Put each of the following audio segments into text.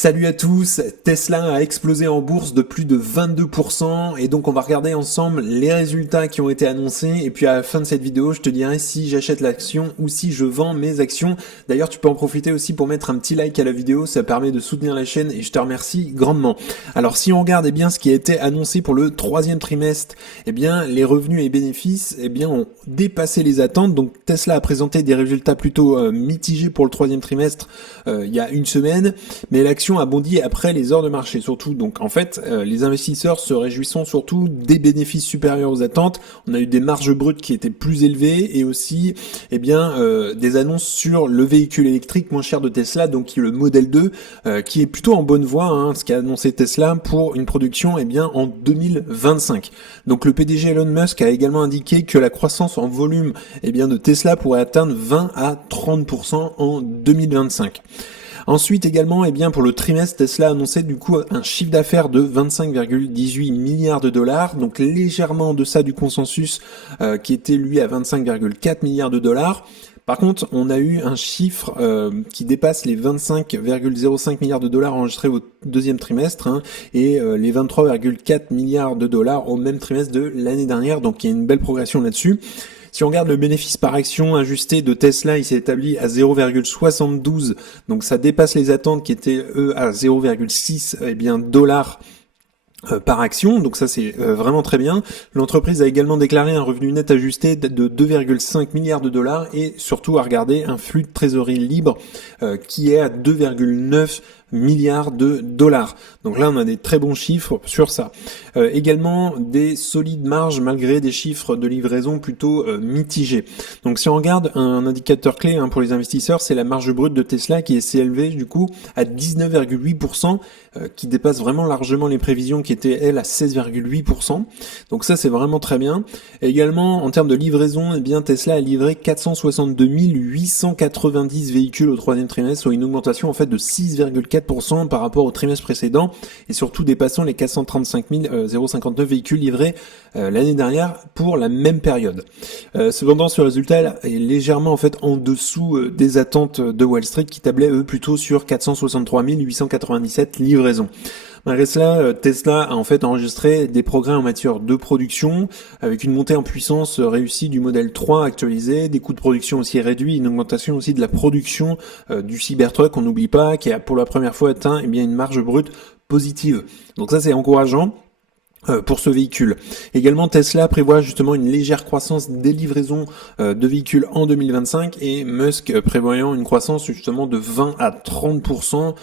Salut à tous, Tesla a explosé en bourse de plus de 22% et donc on va regarder ensemble les résultats qui ont été annoncés et puis à la fin de cette vidéo je te dirai si j'achète l'action ou si je vends mes actions. D'ailleurs tu peux en profiter aussi pour mettre un petit like à la vidéo, ça permet de soutenir la chaîne et je te remercie grandement. Alors si on regarde ce qui a été annoncé pour le troisième trimestre, les revenus et bénéfices ont dépassé les attentes. Donc Tesla a présenté des résultats plutôt mitigés pour le troisième trimestre il y a une semaine, mais l'action a bondi après les heures de marché surtout. Donc en fait, les investisseurs se réjouissant surtout des bénéfices supérieurs aux attentes. On a eu des marges brutes qui étaient plus élevées et aussi des annonces sur le véhicule électrique moins cher de Tesla, donc le modèle 2, qui est plutôt en bonne voie, ce qu'a annoncé Tesla pour une production en 2025. Donc le PDG Elon Musk a également indiqué que la croissance en volume de Tesla pourrait atteindre 20 à 30% en 2025. Ensuite également, pour le trimestre, Tesla a annoncé du coup un chiffre d'affaires de 25,18 milliards de dollars, donc légèrement en deçà du consensus qui était lui à 25,4 milliards de dollars. Par contre, on a eu un chiffre qui dépasse les 25,05 milliards de dollars enregistrés au deuxième trimestre et les 23,4 milliards de dollars au même trimestre de l'année dernière, donc il y a une belle progression là-dessus. Si on regarde le bénéfice par action ajusté de Tesla, il s'est établi à 0,72, donc ça dépasse les attentes qui étaient eux à 0,6 dollars par action, donc ça c'est vraiment très bien. L'entreprise a également déclaré un revenu net ajusté de 2,5 milliards de dollars et surtout à regarder un flux de trésorerie libre qui est à 2,9 milliards de dollars. Donc là on a des très bons chiffres sur ça. Également des solides marges malgré des chiffres de livraison plutôt mitigés. Donc si on regarde un indicateur clé pour les investisseurs, c'est la marge brute de Tesla qui s'est élevée du coup à 19,8%, qui dépasse vraiment largement les prévisions qui étaient elles à 16,8%. Donc ça c'est vraiment très bien. Et également en termes de livraison, Tesla a livré 462 890 véhicules au troisième trimestre, soit une augmentation en fait de 6,4% par rapport au trimestre précédent et surtout dépassant les 435 059 véhicules livrés l'année dernière pour la même période. Cependant, ce résultat est légèrement en fait en dessous des attentes de Wall Street qui tablaient eux plutôt sur 463 897 livraisons. Malgré cela, Tesla a en fait enregistré des progrès en matière de production, avec une montée en puissance réussie du modèle 3 actualisé, des coûts de production aussi réduits, une augmentation aussi de la production du Cybertruck, on n'oublie pas, qui a pour la première fois atteint une marge brute positive. Donc ça c'est encourageant pour ce véhicule. Également, Tesla prévoit justement une légère croissance des livraisons de véhicules en 2025 et Musk prévoyant une croissance justement de 20 à 30%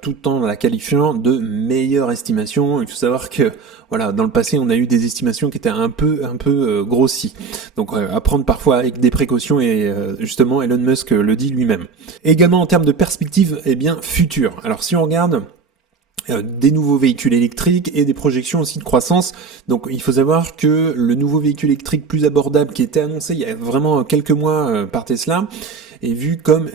tout en la qualifiant de meilleure estimation. Il faut savoir que dans le passé, on a eu des estimations qui étaient un peu grossies. Donc à prendre parfois avec des précautions et justement Elon Musk le dit lui-même. Également en termes de perspectives futures. Alors si on regarde des nouveaux véhicules électriques et des projections aussi de croissance. Donc il faut savoir que le nouveau véhicule électrique plus abordable qui était annoncé il y a vraiment quelques mois par Tesla est vu comme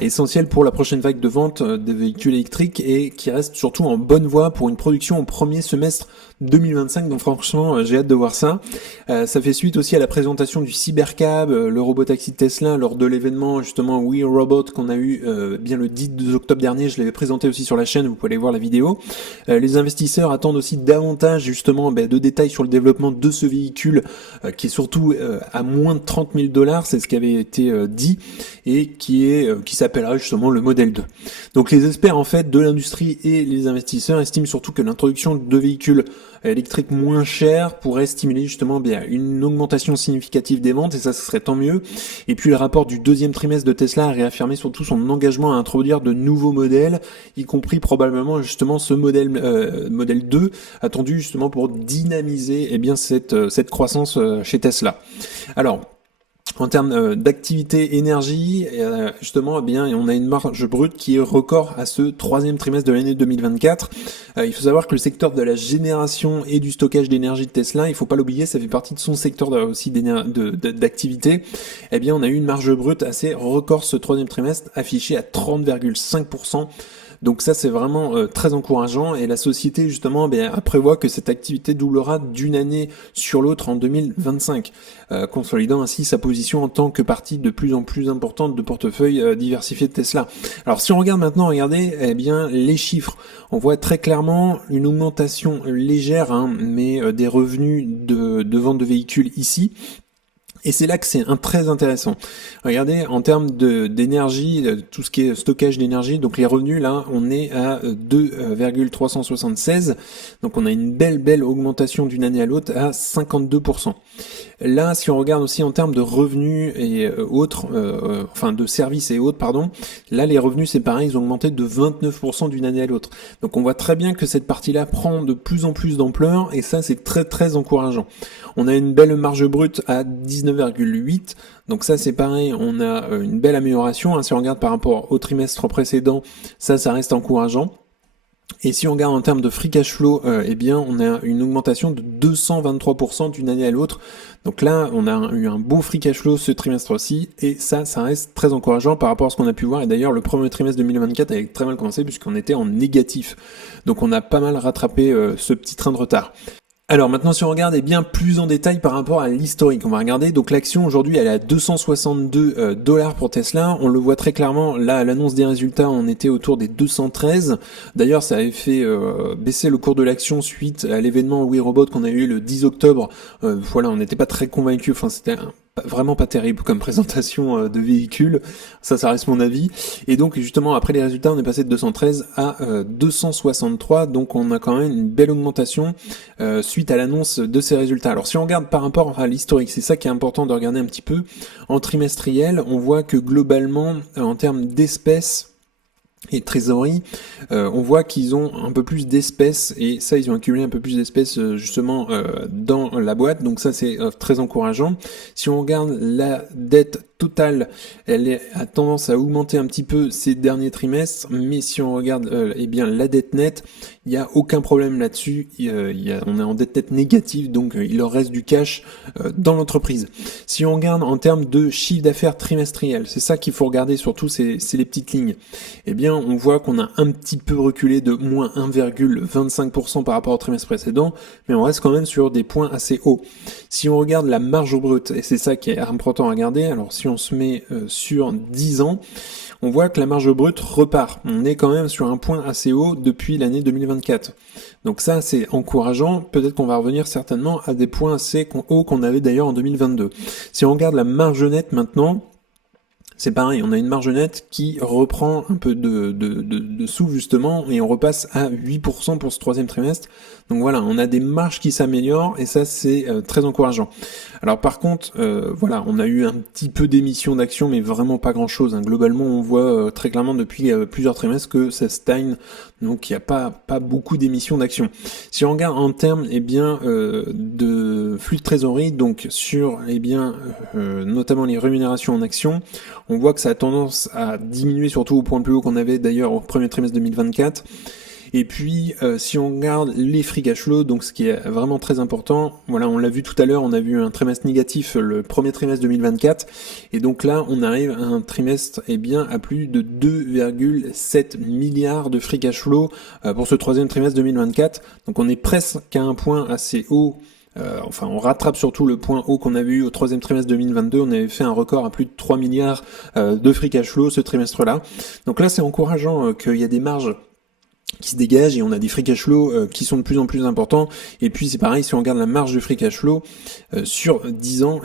essentiel pour la prochaine vague de vente des véhicules électriques et qui reste surtout en bonne voie pour une production au premier semestre 2025. Donc franchement, j'ai hâte de voir ça. Ça fait suite aussi à la présentation du Cybercab, le robotaxi de Tesla, lors de l'événement justement We Robot qu'on a eu le 10 octobre dernier. Je l'avais présenté aussi sur la chaîne, vous pouvez aller voir la vidéo. Les investisseurs attendent aussi davantage justement de détails sur le développement de ce véhicule qui est surtout à moins de 30 000 dollars, c'est ce qui avait été dit, et qui s'appellera justement le modèle 2. Donc les experts en fait de l'industrie et les investisseurs estiment surtout que l'introduction de véhicules électriques moins chers pourrait stimuler justement une augmentation significative des ventes et ça ce serait tant mieux. Et puis le rapport du deuxième trimestre de Tesla a réaffirmé surtout son engagement à introduire de nouveaux modèles, y compris probablement justement ce modèle 2 attendu justement pour dynamiser cette croissance chez Tesla. Alors en termes d'activité énergie, justement, on a une marge brute qui est record à ce troisième trimestre de l'année 2024. Il faut savoir que le secteur de la génération et du stockage d'énergie de Tesla, il faut pas l'oublier, ça fait partie de son secteur aussi d'activité. On a eu une marge brute assez record ce troisième trimestre, affichée à 30,5%. Donc ça c'est vraiment très encourageant et la société justement prévoit que cette activité doublera d'une année sur l'autre en 2025, consolidant ainsi sa position en tant que partie de plus en plus importante de portefeuille diversifié de Tesla. Alors si on regarde maintenant, regardez les chiffres, on voit très clairement une augmentation légère, mais des revenus de vente de véhicules ici. Et c'est là que c'est très intéressant. Regardez, en termes d'énergie, tout ce qui est stockage d'énergie, donc les revenus, là, on est à 2,376. Donc on a une belle augmentation d'une année à l'autre à 52%. Là, si on regarde aussi en termes de revenus et autres, de services et autres, pardon, là les revenus c'est pareil, ils ont augmenté de 29% d'une année à l'autre. Donc on voit très bien que cette partie-là prend de plus en plus d'ampleur et ça c'est très encourageant. On a une belle marge brute à 19,8, donc ça c'est pareil, on a une belle amélioration. Si on regarde par rapport au trimestre précédent, ça reste encourageant. Et si on regarde en termes de free cash flow, on a une augmentation de 223% d'une année à l'autre. Donc là, on a eu un beau free cash flow ce trimestre-ci, et ça reste très encourageant par rapport à ce qu'on a pu voir. Et d'ailleurs, le premier trimestre 2024 avait très mal commencé puisqu'on était en négatif. Donc on a pas mal rattrapé ce petit train de retard. Alors maintenant si on regarde plus en détail par rapport à l'historique, on va regarder, donc l'action aujourd'hui elle est à 262 dollars pour Tesla, on le voit très clairement, là à l'annonce des résultats on était autour des 213, d'ailleurs ça avait fait baisser le cours de l'action suite à l'événement We Robot qu'on a eu le 10 octobre, on n'était pas très convaincus, c'était vraiment pas terrible comme présentation de véhicule, ça reste mon avis, et donc justement après les résultats on est passé de 213 à 263, donc on a quand même une belle augmentation suite à l'annonce de ces résultats. Alors si on regarde par rapport à l'historique, c'est ça qui est important de regarder un petit peu, en trimestriel, on voit que globalement en termes d'espèces et trésorerie, on voit qu'ils ont un peu plus d'espèces, et ça ils ont accumulé un peu plus d'espèces justement dans la boîte, donc ça c'est très encourageant. Si on regarde la dette totale, elle a tendance à augmenter un petit peu ces derniers trimestres, mais si on regarde la dette nette, il n'y a aucun problème là-dessus, on est en dette nette négative, donc il leur reste du cash dans l'entreprise. Si on regarde en termes de chiffre d'affaires trimestriel, c'est ça qu'il faut regarder surtout, c'est les petites lignes. On voit qu'on a un petit peu reculé de moins 1,25% par rapport au trimestre précédent, mais on reste quand même sur des points assez hauts. Si on regarde la marge brute, et c'est ça qui est important à regarder, alors si on se met sur 10 ans, on voit que la marge brute repart. On est quand même sur un point assez haut depuis l'année 2024. Donc ça, c'est encourageant. Peut-être qu'on va revenir certainement à des points assez hauts qu'on avait d'ailleurs en 2022. Si on regarde la marge nette maintenant, c'est pareil, on a une marge nette qui reprend un peu de souffle justement, et on repasse à 8% pour ce troisième trimestre. Donc voilà, on a des marges qui s'améliorent, et ça c'est très encourageant. Alors par contre, on a eu un petit peu d'émissions d'actions, mais vraiment pas grand-chose. Globalement, on voit très clairement depuis plusieurs trimestres que ça stagne, donc il n'y a pas beaucoup d'émissions d'actions. Si on regarde en termes de flux de trésorerie, donc sur notamment les rémunérations en actions, on voit que ça a tendance à diminuer, surtout au point plus haut qu'on avait d'ailleurs au premier trimestre 2024. Et puis, si on regarde les free cash flow, donc ce qui est vraiment très important, voilà, on l'a vu tout à l'heure, on a vu un trimestre négatif le premier trimestre 2024, et donc là, on arrive à un trimestre, à plus de 2,7 milliards de free cash flow pour ce troisième trimestre 2024. Donc on est presque à un point assez haut. On rattrape surtout le point haut qu'on avait eu au troisième trimestre 2022. On avait fait un record à plus de 3 milliards de free cash flow ce trimestre-là. Donc là, c'est encourageant qu'il y a des marges qui se dégagent, et on a des free cash flow qui sont de plus en plus importants. Et puis c'est pareil, si on regarde la marge de free cash flow sur 10 ans,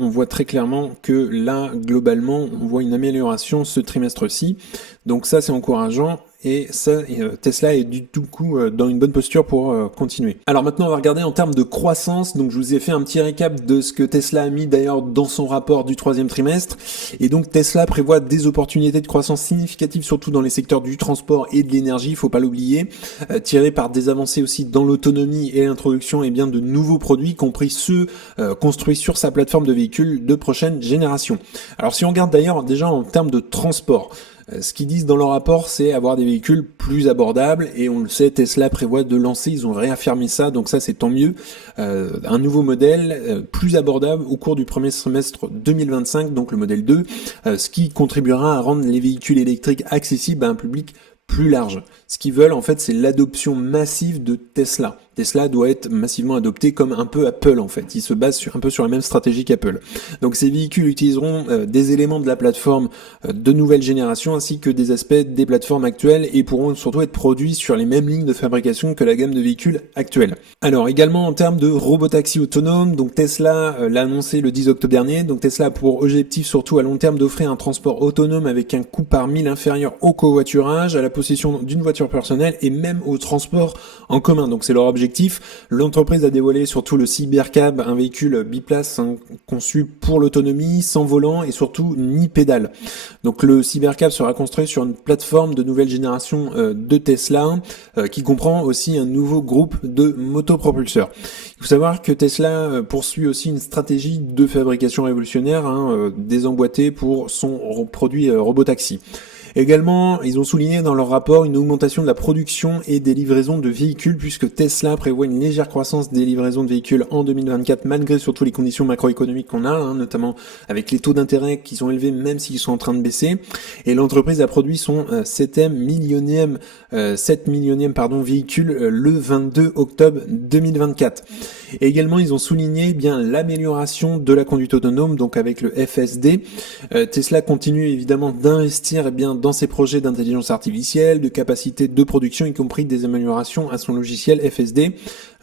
on voit très clairement que là, globalement, on voit une amélioration ce trimestre-ci. Donc ça, c'est encourageant. Et ça, Tesla est du tout coup dans une bonne posture pour continuer. Alors maintenant, on va regarder en termes de croissance. Donc je vous ai fait un petit récap de ce que Tesla a mis d'ailleurs dans son rapport du troisième trimestre. Et donc Tesla prévoit des opportunités de croissance significatives, surtout dans les secteurs du transport et de l'énergie, il faut pas l'oublier, tirées par des avancées aussi dans l'autonomie et l'introduction de nouveaux produits, compris ceux construits sur sa plateforme de véhicules de prochaine génération. Alors si on regarde d'ailleurs déjà en termes de transport, ce qu'ils disent dans leur rapport, c'est avoir des véhicules plus abordables, et on le sait, Tesla prévoit de lancer, ils ont réaffirmé ça, donc ça c'est tant mieux, un nouveau modèle plus abordable au cours du premier semestre 2025, donc le modèle 2, ce qui contribuera à rendre les véhicules électriques accessibles à un public plus large. Ce qu'ils veulent, en fait, c'est l'adoption massive de Tesla. Tesla doit être massivement adopté comme un peu Apple, en fait. Ils se basent un peu sur la même stratégie qu'Apple. Donc ces véhicules utiliseront des éléments de la plateforme de nouvelle génération ainsi que des aspects des plateformes actuelles et pourront surtout être produits sur les mêmes lignes de fabrication que la gamme de véhicules actuelle. Alors également en termes de robotaxi autonome, donc Tesla l'a annoncé le 10 octobre dernier. Donc Tesla a pour objectif surtout à long terme d'offrir un transport autonome avec un coût par mille inférieur au covoiturage, à la possession d'une voiture personnelle et même au transport en commun. Donc c'est leur objectif. L'entreprise a dévoilé surtout le Cybercab, un véhicule biplace conçu pour l'autonomie, sans volant et surtout ni pédale. Donc le Cybercab sera construit sur une plateforme de nouvelle génération de Tesla qui comprend aussi un nouveau groupe de motopropulseurs. Il faut savoir que Tesla poursuit aussi une stratégie de fabrication révolutionnaire, désemboîtée pour son produit robotaxi. Également, ils ont souligné dans leur rapport une augmentation de la production et des livraisons de véhicules puisque Tesla prévoit une légère croissance des livraisons de véhicules en 2024 malgré surtout les conditions macroéconomiques qu'on a, notamment avec les taux d'intérêt qui sont élevés même s'ils sont en train de baisser. Et l'entreprise a produit son 7 millionième véhicule le 22 octobre 2024. Et également, ils ont souligné bien l'amélioration de la conduite autonome, donc avec le FSD. Tesla continue évidemment d'investir dans ses projets d'intelligence artificielle, de capacité de production, y compris des améliorations à son logiciel FSD.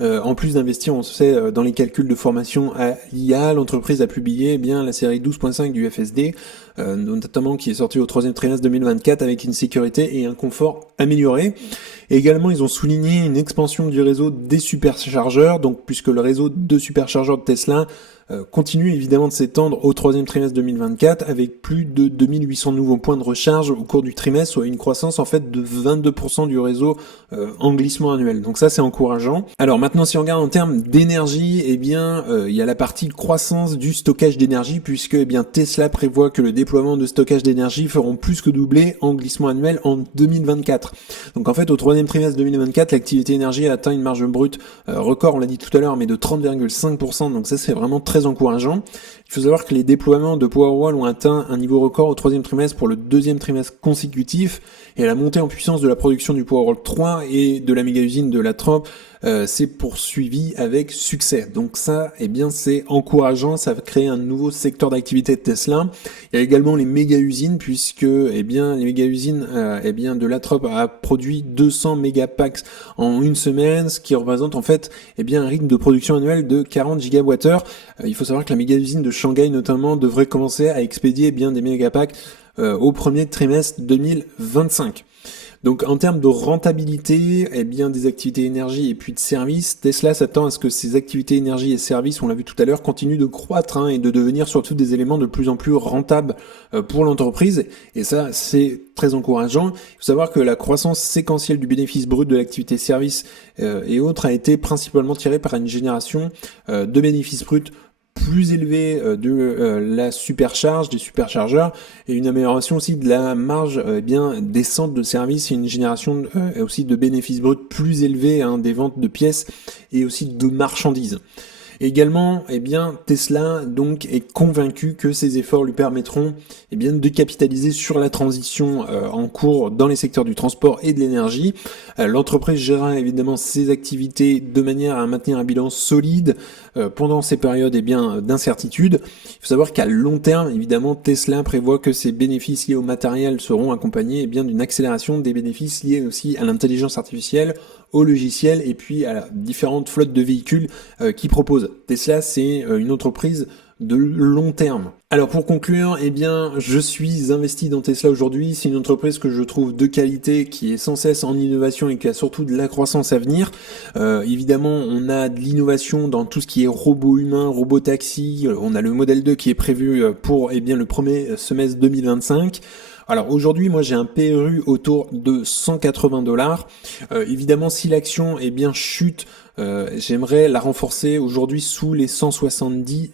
En plus d'investir, on sait, dans les calculs de formation à l'IA, l'entreprise a publié la série 12.5 du FSD, notamment qui est sortie au troisième trimestre 2024 avec une sécurité et un confort amélioré. Et également, ils ont souligné une expansion du réseau des superchargeurs, donc puisque le réseau de superchargeurs de Tesla continue évidemment de s'étendre au troisième trimestre 2024 avec plus de 2800 nouveaux points de recharge au cours du trimestre, soit une croissance en fait de 22% du réseau en glissement annuel. Donc ça c'est encourageant. Alors maintenant si on regarde en termes d'énergie, il y a la partie croissance du stockage d'énergie puisque Tesla prévoit que le déploiement de stockage d'énergie feront plus que doubler en glissement annuel en 2024. Donc en fait au troisième trimestre 2024, l'activité énergie a atteint une marge brute record, on l'a dit tout à l'heure, mais de 30,5%. Donc ça c'est vraiment très encourageant. Il faut savoir que les déploiements de Powerwall ont atteint un niveau record au troisième trimestre pour le deuxième trimestre consécutif et la montée en puissance de la production du Powerwall 3 et de la méga-usine de La Trobe s'est poursuivie avec succès. Donc ça, c'est encourageant, ça va créer un nouveau secteur d'activité de Tesla. Il y a également les méga-usines puisque les méga-usines de La Trobe a produit 200 mégapacks en une semaine, ce qui représente en fait un rythme de production annuel de 40 gigawattheures. Il faut savoir que la méga-usine de Shanghai notamment devrait commencer à expédier des mégapacks au premier trimestre 2025. Donc en termes de rentabilité, des activités énergie et puis de services, Tesla s'attend à ce que ces activités énergie et services, on l'a vu tout à l'heure, continuent de croître et de devenir surtout des éléments de plus en plus rentables pour l'entreprise. Et ça, c'est très encourageant. Il faut savoir que la croissance séquentielle du bénéfice brut de l'activité service et autres a été principalement tirée par une génération de bénéfices bruts plus élevé de la supercharge, des superchargeurs, et une amélioration aussi de la marge des centres de service et une génération aussi de bénéfices bruts plus élevés des ventes de pièces et aussi de marchandises. Également, Tesla donc est convaincu que ces efforts lui permettront de capitaliser sur la transition en cours dans les secteurs du transport et de l'énergie. L'entreprise gérera évidemment ses activités de manière à maintenir un bilan solide pendant ces périodes d'incertitude. Il faut savoir qu'à long terme, évidemment, Tesla prévoit que ces bénéfices liés au matériel seront accompagnés d'une accélération des bénéfices liés aussi à l'intelligence artificielle, au logiciel et puis à la différentes flottes de véhicules qui proposent. Tesla, c'est une entreprise de long terme. Alors pour conclure, je suis investi dans Tesla aujourd'hui. C'est une entreprise que je trouve de qualité, qui est sans cesse en innovation et qui a surtout de la croissance à venir. Évidemment, on a de l'innovation dans tout ce qui est robot humain, robot taxi. On a le modèle 2 qui est prévu pour le premier semestre 2025. Alors aujourd'hui, moi j'ai un PRU autour de $180. Évidemment, si l'action chute, j'aimerais la renforcer aujourd'hui sous les $170.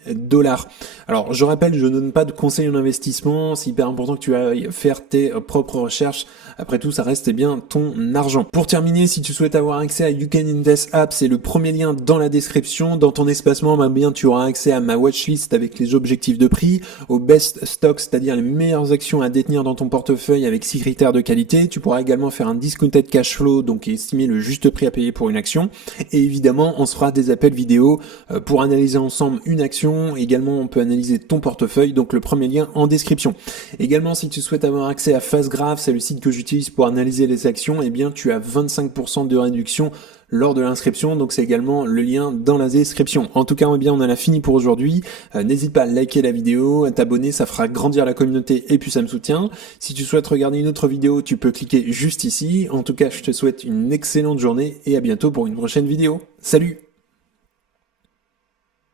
Alors je rappelle, je ne donne pas de conseils en investissement, c'est hyper important que tu ailles faire tes propres recherches. Après tout, ça reste ton argent. Pour terminer, si tu souhaites avoir accès à You Can Invest App, c'est le premier lien dans la description. Dans ton espacement, tu auras accès à ma watchlist avec les objectifs de prix, aux best stocks, c'est-à-dire les meilleures actions à détenir dans ton ton portefeuille avec 6 critères de qualité. Tu pourras également faire un discounted cash flow, donc estimer le juste prix à payer pour une action. Et évidemment, on se fera des appels vidéo pour analyser ensemble une action. Également, on peut analyser ton portefeuille, donc le premier lien en description. Également, si tu souhaites avoir accès à FastGraph, c'est le site que j'utilise pour analyser les actions, eh bien tu as 25% de réduction lors de l'inscription, donc c'est également le lien dans la description. En tout cas, on en a fini pour aujourd'hui. N'hésite pas à liker la vidéo, à t'abonner, ça fera grandir la communauté et puis ça me soutient. Si tu souhaites regarder une autre vidéo, tu peux cliquer juste ici. En tout cas, je te souhaite une excellente journée et à bientôt pour une prochaine vidéo. Salut!